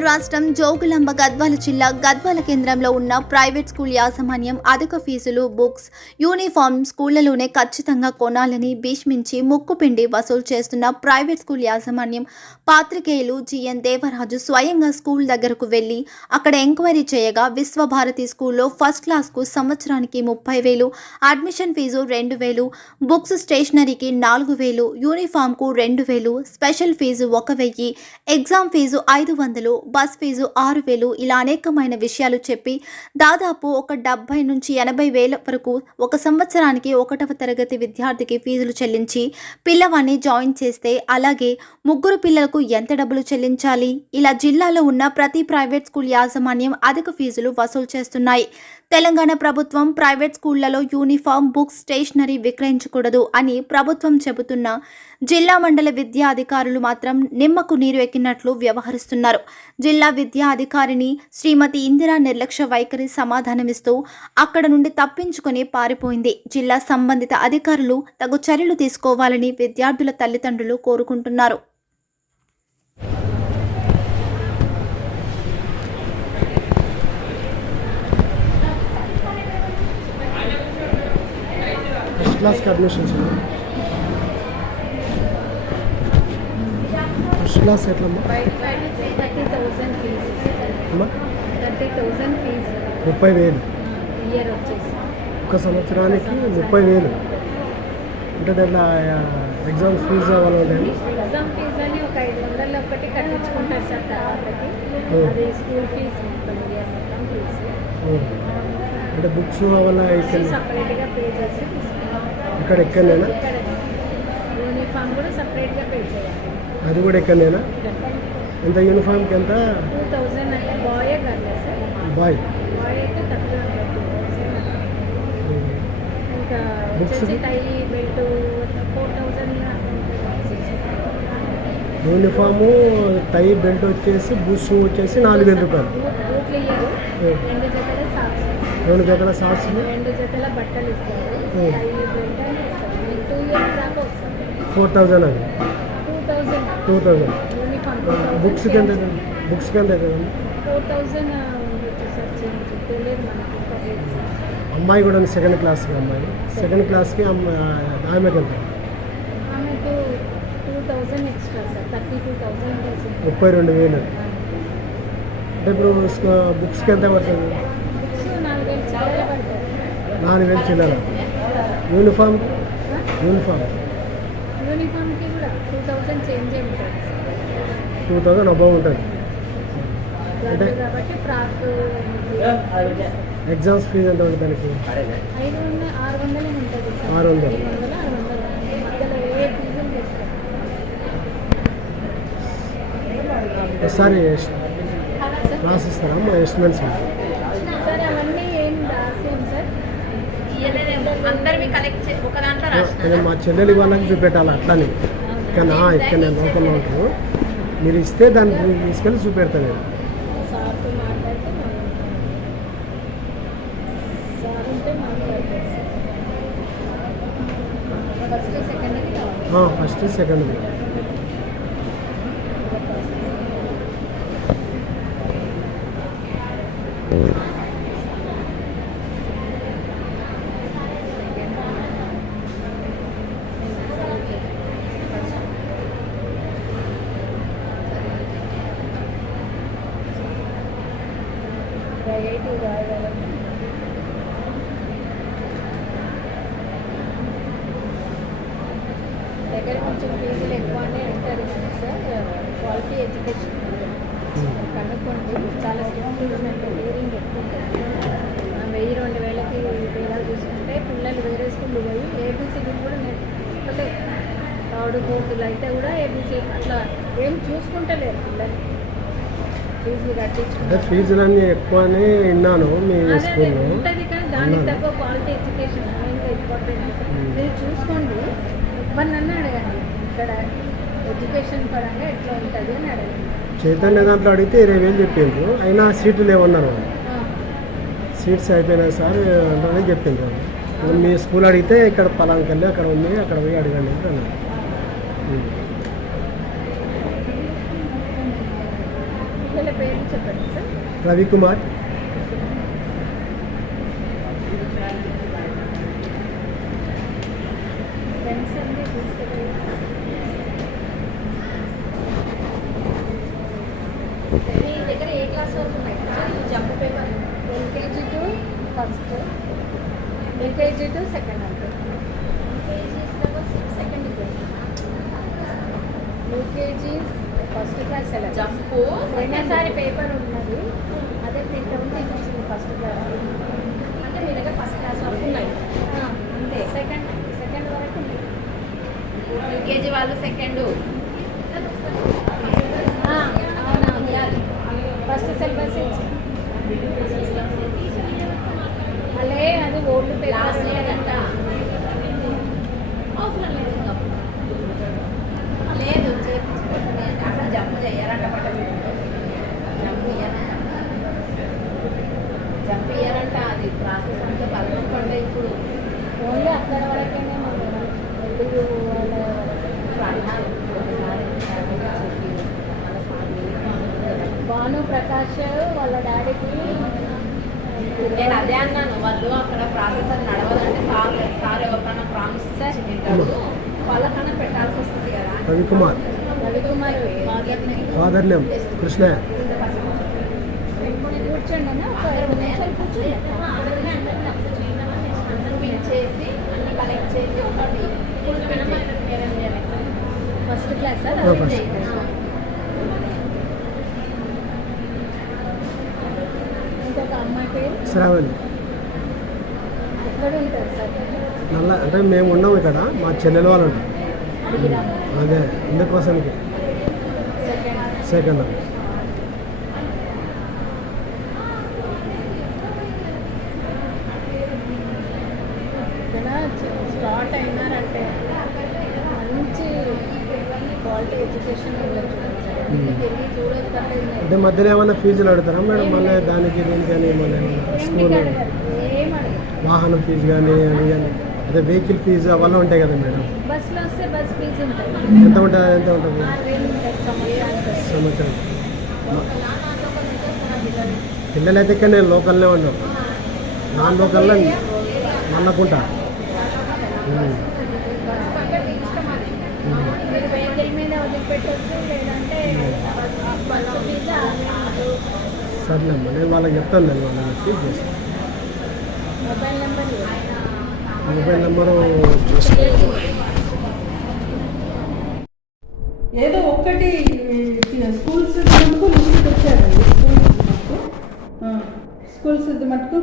రాష్ట్రం జోగులాంబ గద్వాల జిల్లా గద్వాల కేంద్రంలో ఉన్న ప్రైవేట్ స్కూల్ యాజమాన్యం అధిక ఫీజులు బుక్స్ యూనిఫామ్ స్కూళ్ళలోనే ఖచ్చితంగా కొనాలని భీష్మించి ముక్కుపిండి వసూలు చేస్తున్న ప్రైవేట్ స్కూల్ యాజమాన్యం పాత్రికేయులు జిఎన్ దేవరాజు స్వయంగా స్కూల్ దగ్గరకు వెళ్ళి అక్కడ ఎంక్వైరీ చేయగా విశ్వభారతి స్కూల్లో ఫస్ట్ క్లాస్కు సంవత్సరానికి ముప్పై వేలు అడ్మిషన్ ఫీజు రెండు వేలు బుక్స్ స్టేషనరీకి నాలుగు వేలు యూనిఫామ్కు రెండు వేలు స్పెషల్ ఫీజు ఒక వెయ్యి ఎగ్జామ్ ఫీజు ఐదు వందలు బస్ ఫీజు ఆరు వేలు ఇలా అనేకమైన విషయాలు చెప్పి దాదాపు ఒక డెబ్బై నుంచి ఎనభై వేల వరకు ఒక సంవత్సరానికి ఒకటవ తరగతి విద్యార్థికి ఫీజులు చెల్లించి పిల్లవాడిని జాయిన్ చేస్తే అలాగే ముగ్గురు పిల్లలకు ఎంత డబ్బులు చెల్లించాలి? ఇలా జిల్లాలో ఉన్న ప్రతి ప్రైవేట్ స్కూల్ యాజమాన్యం అధిక ఫీజులు వసూలు చేస్తున్నాయి. తెలంగాణ ప్రభుత్వం ప్రైవేట్ స్కూళ్ళలో యూనిఫామ్ బుక్స్ స్టేషనరీ విక్రయించకూడదు అని ప్రభుత్వం చెబుతున్న జిల్లా మండల విద్యా అధికారులు మాత్రం నిమ్మకు నీరు ఎక్కినట్లు వ్యవహరిస్తున్నారు. జిల్లా విద్యా అధికారిని శ్రీమతి ఇందిరా నిర్లక్ష్య వైఖరి సమాధానమిస్తూ అక్కడ నుండి తప్పించుకొని పారిపోయింది. జిల్లా సంబంధిత అధికారులు తగు చర్యలు తీసుకోవాలని విద్యార్థుల తల్లిదండ్రులు కోరుకుంటున్నారు. క్లాస్కి అడ్మిషన్స్ ఫస్ట్ క్లాస్ ఎట్లమ్మా ముప్పై వేలు. ఒక సంవత్సరానికి ముప్పై వేలు. అంటే దాంట్లో ఎగ్జామ్స్ ఫీజు అవ్వాలి ఎగ్జామ్ ఫీజు అని ఒక ఐదు వందలు ఒకటి కట్టించుకుంటారు సార్ తర్వాతకి. అది స్కూల్ ఫీజు మొత్తం ఇయర్ మొత్తం ఫీజు అంటే బుక్స్ అవన్నీ సపరేట్గా పే చేసి తీసుకుంటాం. ఇక్కడ యూనిఫామ్ కూడా సపరేట్గా పే చేయాలి అది కూడా ఎక్కడనేనా ఎంత యూనిఫామ్కి ఎంత? టూ థౌజండ్ అంటే బాయే కాదు సార్. బాయ్. బాయ్ అయితే తక్కువ ఇంకా వచ్చేసి? Tie belt four thousand uniform tie belt వచ్చేసి బూస్ వచ్చేసి నాలుగు వేల రూపాయలు. రెండు జతల సాక్స్. రెండు జతల సాక్స్ రెండు జతల బట్టలు ఇస్తారు Hmm. టై బెల్ట్ అని ఇస్తారు మీకు టూ ఇయర్స్ దాకా వస్తుంది ఫోర్ థౌజండ్ అది. Two thousand. బుక్స్కి ఎంత? బుక్స్కి ఎంత అవుతుంది అమ్మాయి కూడా ఉంది సెకండ్ క్లాస్కి అమ్మాయి. సెకండ్ క్లాస్కి ఆమెకి ఎంత? ముప్పై రెండు వేలు. అంటే ఇప్పుడు స్కూ- బుక్స్కి ఎంత పడుతుంది? నాలుగు వేలు చిల్లర యూనిఫామ్ యూనిఫామ్ యూనిఫామ్కి కూడా టూ థౌజండ్ చేంజ్ ఉంటుంది టూ థౌజండ్ అబౌవ్ ఉంటుంది. కాబట్టి ఫ్రాక్ ఎగ్జామ్స్ ఫీజు ఎంత ఉంటుంది దానికి? ఐదు వందల ఆరు వందలే ఉంటుంది? ఆరు ఒకసారి రాసిస్తారా మా ఎస్టిమేట్స్ సార్ అవన్నీ ఏం రాసేం సార్ అందరివి కలెక్ట్ చే ఒక దాంట్లో రాసిన నేను మా చెల్లెలి వాళ్ళకి చూపెట్టాలి అట్లానే. ఇక్కడ ఇక్కడ నేను లోకల్లో ఉంటాను. మీరు ఇస్తే దాన్ని తీసుకెళ్ళి చూపెడతాను నేను. ఫస్ట్ సెకండ్ ఎయిటీ దగ్గర కొంచెం ఫీజులు ఎక్కువనే అంటారు సార్ క్వాలిటీ ఎడ్యుకేషన్ కనుక్కోండి. చాలా స్ట్రిక్ట్ హియరింగ్ ఎక్కువ వెయ్యి రెండు వేలకి పిల్లలు చూసుకుంటే పిల్లలు వేరే స్కూల్ పోయి ఏబీసీడీ కూడా నేర్చుకోలేదు థర్డ్ ఫోర్త్లు అయితే కూడా ఏబీసీ అట్లా ఏం చూసుకుంటలేరు పిల్లలు. అంటే ఫీజులన్నీ ఎక్కువనే విన్నాను మీ స్కూల్లో. చూసుకోండి. అడగండి. ఇక్కడ ఎడ్యుకేషన్ పరంగా ఎట్లా ఉంటుంది అని అడగండి. చైతన్య దాంట్లో అడిగితే ఇరవై వేలు చెప్పిండ్రు. అయినా సీట్లు లేవన్నారు. సీట్స్ అయిపోయినాయి సార్ అంటారని చెప్పిండ్రు. మీ స్కూల్ అడిగితే ఇక్కడ పలానికి వెళ్ళి అక్కడ ఉంది అక్కడ పోయి అడగండి అని అన్నారు ఉం. పిల్లల పేర్లు చెప్పండి సార్ రవికుమార్ ఫ్రెండ్స్ అండి తీసుకెళ్ళి మీ దగ్గర ఏ క్లాస్ వరకు ఉన్నాయి jump paper LKG to first LKG to second అంటే second UKG first class jump. రెండోసారి పేపర్ ఉన్నది. అదే ప్రింట్ ఉంది ఇచ్చింది ఫస్ట్ క్లాస్. అంటే మీ దగ్గర ఫస్ట్ క్లాస్ వరకు ఉన్నాయి. అంతే. సెకండ్. సెకండ్ వరకు యూకేజీ వాళ్ళు సెకండ్. ఫస్ట్ సిలబస్ ఇచ్చింది అలే అది ఓల్డ్ పేపర్ లాస్ట్ ఇయర్ అంట అవసరం లేదు ఇంకా. లేదు చేయించుకోండి. అసలు జంప్ చేయాలంట పట్టబెట్టు జంప్ ఇయ్యారంట జంప్ ఇయ్యారంట అది ప్రాసెస్ అంతా కలపకుండా ఇప్పుడు ఓన్లీ అక్కడ వరకేనే మనం ఎల్లు వాళ్ళ ఇప్పుడు అన్నారు ఒకసారి చెప్పి మళ్ళీ సార్ భాను ప్రకాష్ వాళ్ళ డాడీకి. నేను అదే అన్నాను వాళ్ళు అక్కడ ప్రాసెస్ అది నడవదంటే సార్ సార్ ఎవరికైనా ప్రామిస్ ఇచ్చి వింటారు వాళ్ళకన్నా పెట్టాల్సి వస్తుంది కదా. రవికుమార్. రవికుమార్ ఫాదర్ నేమ్ పెట్టుకుని కూర్చోండి కూర్చోండి. చేసి అన్ని కలెక్ట్ చేసి ఒకటి. ఫస్ట్ క్లాస్ సార్ శ్రావణి నల్ల అంటే మేము ఉన్నాం ఇక్కడ మా చెల్లెలు వాళ్ళు ఉంటాం అదే అందుకోసానికి సెకండ్. స్టార్ట్ అయినారంటే మంచి క్వాలిటీ ఎడ్యుకేషన్ ఇవ్వచ్చు అంటే మధ్యలో ఏమైనా ఫీజులు అడుగుతారా? మేడం మళ్ళీ దానికి దీనికి కానీ ఏమైనా స్కూల్ వాహనం ఫీజు కానీ అది కానీ అదే వెహికల్ ఫీజు అవన్నీ ఉంటాయి కదా మేడం. ఎంత ఉంటుంది ఎంత ఉంటుంది? సంవత్సరం. పిల్లలు అయితే ఇక్కడ నేను లోకల్నే ఉన్నాం నాన్ లోకల్లో నన్నకుంటా ఉమ్. మీరు వెహికల్ మీద వదిలిపెట్టచ్చు లేదంటే సర్లేమ్మా నేను వాళ్ళకి చెప్తాను నేను వాళ్ళకి చెప్పి చేస్తాను. మొబైల్ నెంబర్ మొబైల్ నెంబరు చూసుకో ఏదో ఒక్కటి స్కూల్స్ మటుకు లిస్ట్ తెచ్చారండి స్కూల్స్ మటుకు. స్కూల్స్ మటుకు.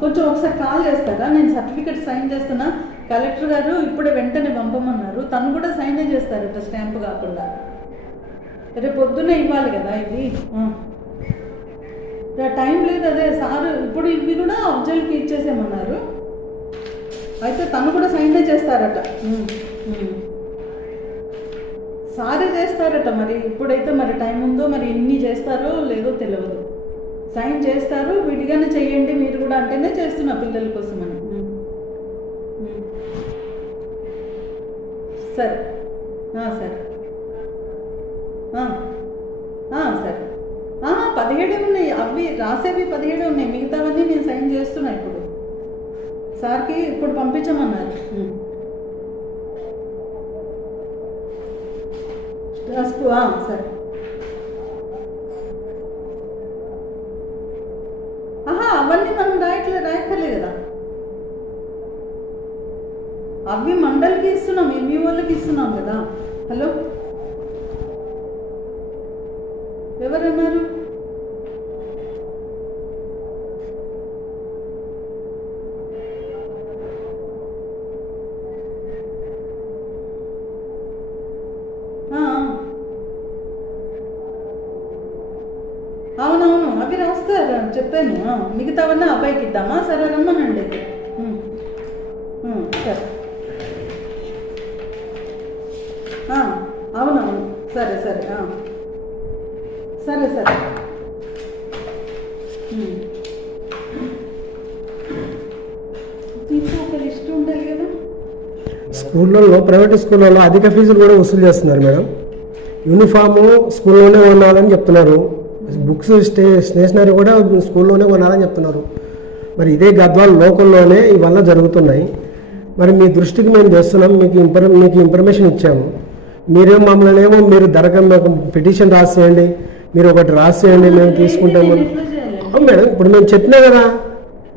కొంచెం ఒకసారి కాల్ చేస్తారా? నేను సర్టిఫికెట్ సైన్ చేస్తున్నా. కలెక్టర్ గారు ఇప్పుడే వెంటనే పంపమన్నారు. తను కూడా సైనే చేస్తారట స్టాంప్ కాకుండా. రేపు పొద్దున్నే ఇవ్వాలి కదా ఇది? టైం లేదు అదే. సార్ ఇప్పుడు ఇవి కూడా అబ్జల్కి ఇచ్చేసేమన్నారు అయితే తను కూడా సైనే చేస్తారట. సారే చేస్తారట మరి. ఇప్పుడైతే మరి టైం ఉందో మరి ఎన్ని చేస్తారో లేదో తెలియదు సైన్ చేస్తారు విడిగానే చెయ్యండి మీరు కూడా అంటేనే చేస్తున్నా పిల్లల కోసం అని సరే. సరే. సరే పదిహేడే ఉన్నాయి. అవి రాసేవి పదిహేడే ఉన్నాయి. మిగతావన్నీ నేను సైన్ చేస్తున్నా ఇప్పుడు. సార్కి ఇప్పుడు పంపించమన్నారు. సరే. రాయట్లే కదా? అవి మండలికి ఇస్తున్నాం ఎంఈ వాళ్ళకి ఇస్తున్నాం కదా. హలో? సార్ చెప్పాను. మిగతావన్నీ అబ్బాయికి ఇద్దామా సరే రమ్మనండి అయితే. సరే. అవునవును. సరే సరే సరే సరే. ఒక లిస్ట్ ఉండాలి స్కూళ్ళల్లో ప్రైవేట్ స్కూళ్ళల్లో అధిక ఫీజులు కూడా వసూలు చేస్తున్నారు మేడం. యూనిఫాము స్కూల్లోనే ఉండాలని చెప్తున్నారు. బుక్స్ స్టే స్టేషనరీ కూడా స్కూల్లోనే కొనాలని చెప్తున్నారు. మరి ఇదే గద్వాల లోకల్లోనే ఇవల్ల జరుగుతున్నాయి. మరి మీ దృష్టికి మేము తెస్తున్నాం మీకు ఇన్ఫర్ మీకు ఇన్ఫర్మేషన్ ఇచ్చాము. మీరేం మమ్మల్ని ఏమో మీరు ధరకం పిటిషన్ రాసేయండి మీరు ఒకటి రాసేయండి మేము తీసుకుంటాము. మేడం ఇప్పుడు మేము చెప్పినా కదా.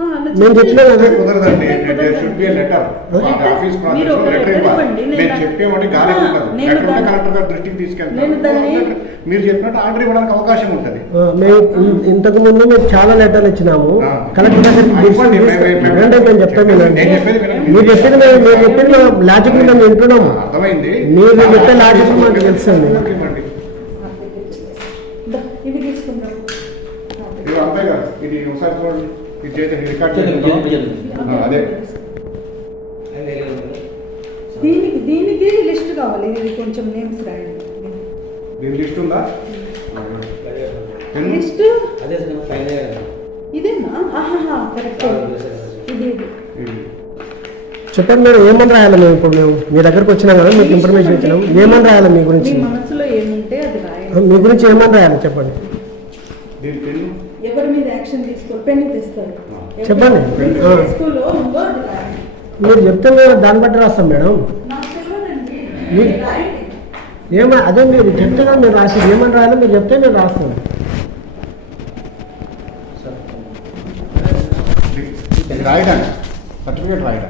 చెప్పినా కదా? కుదరదండి. There should be letter office మీరు ఒక లెటర్ ఇవ్వండి. నేను చెప్పేమంటే ఉండదు నేను లెటర్ ఉంటే కలెక్టర్ గారి దృష్టికి తీసుకెళ్తాం నేను దాన్ని- మీరు చెప్పినట్టు ఆర్డర్ ఇవ్వడానికి అవకాశం ఉంటుంది. మేము ఇంతకు ముందు మేము చాలా లెటర్లు ఇచ్చినాము. కలెక్టర్ వినండి. నేను చెప్పేది వినండి. మీరు చెప్పింది మేము మేము లాజిక్ మేము వింటున్నాము. అర్థమైంది. మీరు చెప్పే లాజిక్ మాకు తెలుసండి. ఇవి తీసుకుంటాం ఇది అంతే కదా. ఇది ఒకసారి చూడండి. అదే. దీనికి దీనికి లిస్ట్ కావాలి. ఇది కొంచెం నేమ్స్ రాయండి. దీని లిస్ట్ ఉందా? లిస్ట్? అదే ఇదేనా? ఆహాహా కరెక్ట్. ఇది. చెప్పండి మేడం ఏమని రాయాలి మేము ఇప్పుడు మేము? మీ దగ్గరకు వచ్చినాం కదా మీకు ఇన్ఫర్మేషన్ ఇచ్చినాం. ఏమని రాయాలి మీ గురించి? మీ మనసులో ఏముంటే అది ఆ, రాయండి. మీ గురించి ఏమని రాయాలి చెప్పండి? ఎవరి మీద యాక్షన్ తీసుకోరు పెన్ తెస్తారు. చెప్పండి. మీరు చెప్తే మేము దాన్ని బట్టి రాస్తాం మేడం. నాకు తెలియదండి మీ- రాయండి. ఏమని అదే మీరు చెప్తే కదా మీరు రాసి ఏమని రాయాలో మీరు చెప్తే మేము రాస్తాం. ఇది రాయడానికి సర్టిఫికేట్ రాయడానికి.